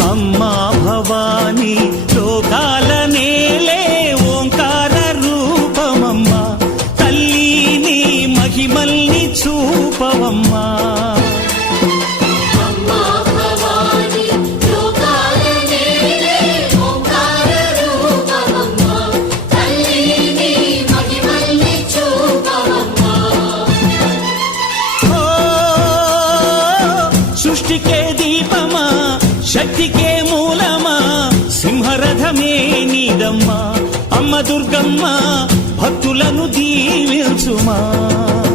అమ్మా భవానీ లోకాల నేలే ఓంకార రూపమమ్మా, తల్లి నీ మహిమల్ని చూపవమ్మా. సృష్టికే దీపమా, శక్తికే మూలమా, సింహరథమే నీదమ్మా. అమ్మ దుర్గమ్మ భక్తులను దీవించుమా.